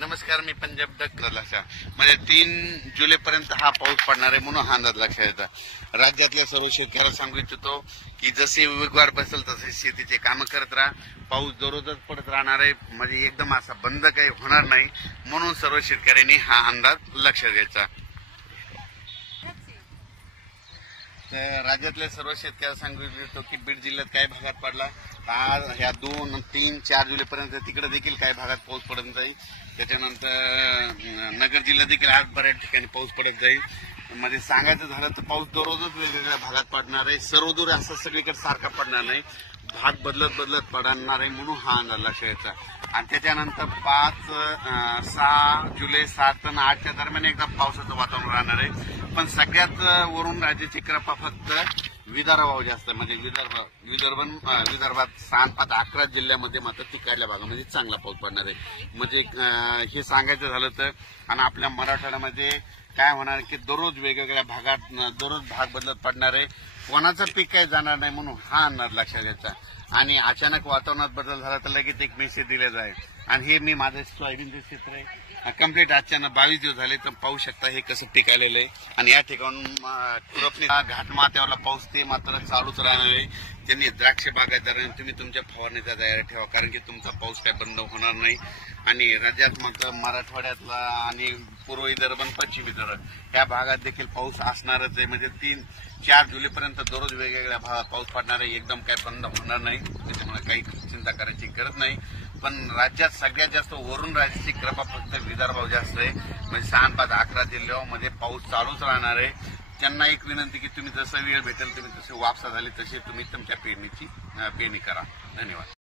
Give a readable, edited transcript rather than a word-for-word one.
नमस्कार, मी पंजाब लक्षा म्हणजे 3 जुलैपर्यंत हा पाऊस पडणार आहे म्हणून हा अंदाज लक्षात येतो. राज्यातल्या सर्व शेतकऱ्यांना सांगू इच्छितो की जसे वेगवार बसेल तसे शेतीचे काम करत राहा. पाऊस दररोजच पडत राहणार आहे, म्हणजे एकदम असा बंद काही होणार नाही, म्हणून सर्व शेतकऱ्यांनी हा अंदाज लक्षात घ्यायचा. राज्यातल्या सर्व शेतकऱ्यांना सांगू इच्छितो की बीड जिल्ह्यात काही भागात पडला, आज ह्या 2, 3, 4 जुलैपर्यंत तिकडे देखील काही भागात पाऊस पडत जाईल. त्याच्यानंतर नगर जिल्ह्यात देखील आज बऱ्याच ठिकाणी पाऊस पडत जाईल. म्हणजे सांगायचं झालं तर पाऊस दररोजच वेगवेगळ्या भागात पडणार आहे, सर्वदूर असं सगळीकडे सारखा पडणार नाही, भाग बदलत पडणार आहे, म्हणून हा अंदाज लक्षात घ्यायचा. आणि त्याच्यानंतर 5, 6 जुलै 7 आणि 8च्या दरम्यान एकदा पावसाचं वातावरण राहणार आहे. पण सगळ्यात वरून राज्याची कृपा फक्त विदर्भावर जास्त, म्हणजे विदर्भात 7-11 जिल्ह्यामध्ये मात्र तिकडल्या भागामध्ये चांगला पाऊस पडणार आहे. म्हणजे हे सांगायचं झालं तर, आणि आपल्या मराठवाड्यामध्ये काय होणार की दररोज वेगवेगळ्या भागात दररोज भाग बदलत पडणार आहे, कोणाचं पीक काही जाणार नाही, म्हणून हा अंदाज लक्षात घ्यायचा. आणि अचानक वातावरणात बदल झाला तर लगेच एक मेसेज दिला जाईल. आणि हे मी माझं सोयाबीनचं क्षेत्र आहे कंप्लीट अचानक 22 दिवस झाले, तर पाहू शकता हे कसं पीक आलेलं आहे. आणि या ठिकाणून खुरपणी घाट माथ्यावरला पाऊस ते मात्र चालूच राहणार आहे. त्यांनी द्राक्ष बागायतदारांनी तुम्ही तुमच्या फवारणीचा तयारी ठेवा, कारण की तुमचा पाऊस काय बंद होणार नाही. आणि राज्यात मात्र मराठवाड्यातला आणि पूर्व विदर्भ आणि पश्चिम विदर्भ या भागात देखील पाऊस असणारच आहे. म्हणजे 3-4 जुलैपर्यंत दररोज वेगवेगळ्या भागात पाऊस पडणार आहे, एकदम काय बंद होणार नाही, त्याच्यामुळे काही चिंता करायची गरज नाही. पण राज्यात सगळ्यात जास्त वरून राज्याची कृपा फक्त विदर्भावर जास्त आहे, म्हणजे 7-11 जिल्ह्यामध्ये पाऊस चालूच राहणार आहे. त्यांना एक विनंती की तुम्ही जसं वेळ भेटेल तुम्ही जसे वापसा झाली तशी तुम्ही तुमच्या पेरणी करा. धन्यवाद.